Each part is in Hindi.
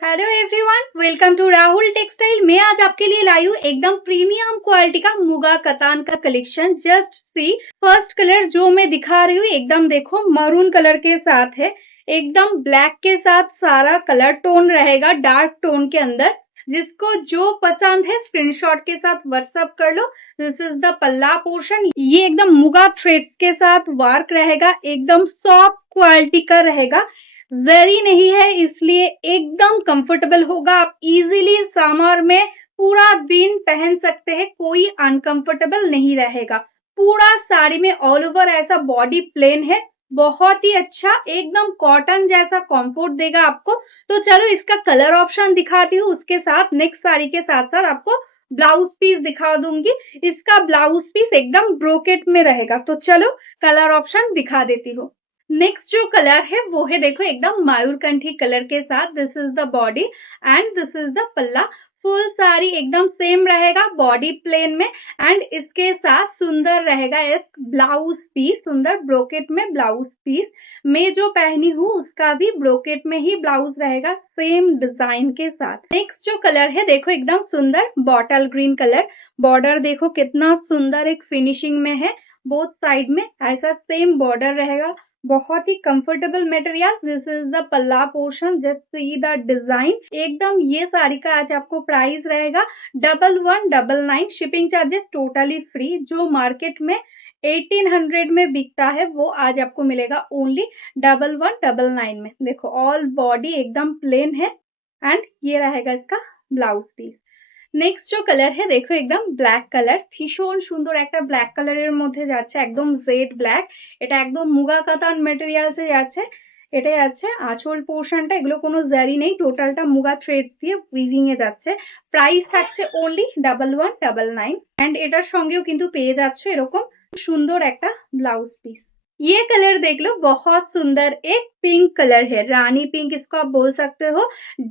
Hello everyone, welcome to Rahul textile. मैं आज आपके लिए लाई हूँ एकदम प्रीमियम क्वालिटी का मुगा कतान का collection. Just see, first colour जो मैं दिखा रही हूँ एकदम देखो मरून कलर के साथ है, एकदम ब्लैक के साथ सारा कलर टोन रहेगा डार्क टोन के अंदर। जिसको जो पसंद है स्क्रीनशॉट के साथ व्हाट्सएप कर लो। This is the palla portion. ये एकदम मुगा थ्रेड्स के साथ वर्क रहेगा, एकदम सॉफ्ट क्वालिटी का रहेगा, जरी नहीं है इसलिए एकदम कंफर्टेबल होगा। आप इजीली समर में पूरा दिन पहन सकते हैं, कोई अनकंफर्टेबल नहीं रहेगा। पूरा साड़ी में ऑल ओवर ऐसा बॉडी प्लेन है, बहुत ही अच्छा, एकदम कॉटन जैसा कंफर्ट देगा आपको। तो चलो इसका कलर ऑप्शन दिखाती हूँ, उसके साथ नेक्स्ट साड़ी के साथ साथ आपको ब्लाउज पीस दिखा दूंगी। इसका ब्लाउज पीस एकदम ब्रोकेट में रहेगा। तो चलो कलर ऑप्शन दिखा देती हूँ। नेक्स्ट जो कलर है वो है देखो एकदम मयूरकंठी कलर के साथ। This is the body and this is the पल्ला। फुल साड़ी एकदम सेम रहेगा बॉडी प्लेन में, एंड इसके साथ सुंदर रहेगा एक ब्लाउज पीस, सुंदर ब्रोकेट में ब्लाउज पीस। मैं जो पहनी हूँ उसका भी ब्रोकेट में ही ब्लाउज रहेगा, सेम डिजाइन के साथ। नेक्स्ट जो कलर है देखो एकदम सुंदर बॉटल ग्रीन कलर। बॉर्डर देखो कितना सुंदर एक फिनिशिंग में है, बोथ साइड में ऐसा सेम बॉर्डर रहेगा। बहुत ही comfortable material. This is the palla portion, just see the design. एकदम ये साड़ी का आज आपको प्राइस रहेगा 1199। Shipping charges totally free. जो मार्केट में 1800 में बिकता है वो आज आपको मिलेगा ओनली 1199 में। देखो ऑल बॉडी एकदम प्लेन है एंड ये रहेगा इसका ब्लाउज पीस। নেক্সট जो कलर है देखो एकदम ব্ল্যাক কালার, ভীষণ সুন্দর একটা ব্ল্যাক কালারের মধ্যে যাচ্ছে, একদম জেড ব্ল্যাক। এটা একদম মুগা কাতান ম্যাটেরিয়ালসে যাচ্ছে। এটাই আছে আঁচল পোর্শনটা, এগুলো কোনো জারি নেই, টোটালটা মুগা থ্রেডস দিয়ে উইভিং এ যাচ্ছে। প্রাইস থাকছে ওনলি 1199 এন্ড এটার সঙ্গেও কিন্তু পেয়ে যাচ্ছে এরকম সুন্দর একটা ব্লাউজ পিস। ये कलर देख लो, बहुत सुंदर एक पिंक कलर है, रानी पिंक इसको आप बोल सकते हो,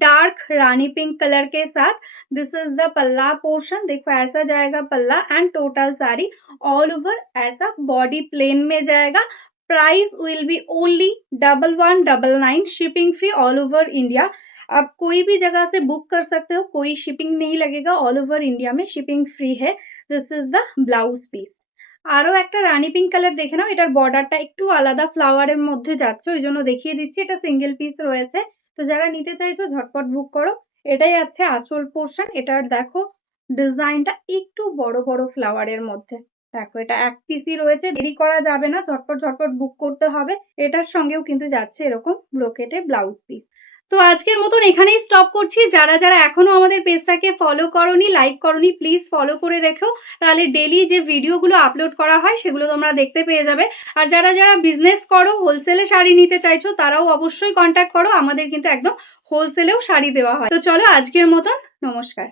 डार्क रानी पिंक कलर के साथ। This is the palla portion. देखो ऐसा जाएगा पल्ला and total sari all over ऐसा बॉडी प्लेन में जाएगा। Price will be only 1199। Shipping free all over India. आप कोई भी जगह से बुक कर सकते हो, कोई शिपिंग नहीं लगेगा, ऑल ओवर इंडिया में शिपिंग फ्री है। This is the blouse piece. আরো একটা রানী পিঙ্ক কালার দেখে নাও, এটার বর্ডারটা একটু আলাদা ফ্লাওয়ারের মধ্যে যাচ্ছে, ওই জন্য দেখিয়ে দিচ্ছি। এটা সিঙ্গেল পিস রয়েছে, তো যারা নিতে চাইছো ঝটপট বুক করো। এটাই আছে আঁচল পোর্শন। এটার দেখো ডিজাইনটা একটু বড় বড় ফ্লাওয়ারের মধ্যে। দেখো এটা এক পিসই রয়েছে, দেরি করা যাবে না, ঝটপট ঝটপট বুক করতে হবে। এটার সঙ্গেও কিন্তু যাচ্ছে এরকম ব্রোকেটে ব্লাউজ পিস। তো আজকের মতন এখানেই স্টপ করছি। যারা যারা এখনো আমাদের পেজটাকে ফলো করোনি, লাইক করোনি, প্লিজ ফলো করে রেখো, তাহলে ডেলি যে ভিডিওগুলো আপলোড করা হয় সেগুলো তোমরা দেখতে পেয়ে যাবে। আর যারা যারা বিজনেস করো, হোলসেলে শাড়ি নিতে চাইছো, তারাও অবশ্যই কন্ট্যাক্ট করো, আমাদের কিন্তু একদম হোলসেলেও শাড়ি দেওয়া হয়। তো চলো আজকের মতন নমস্কার।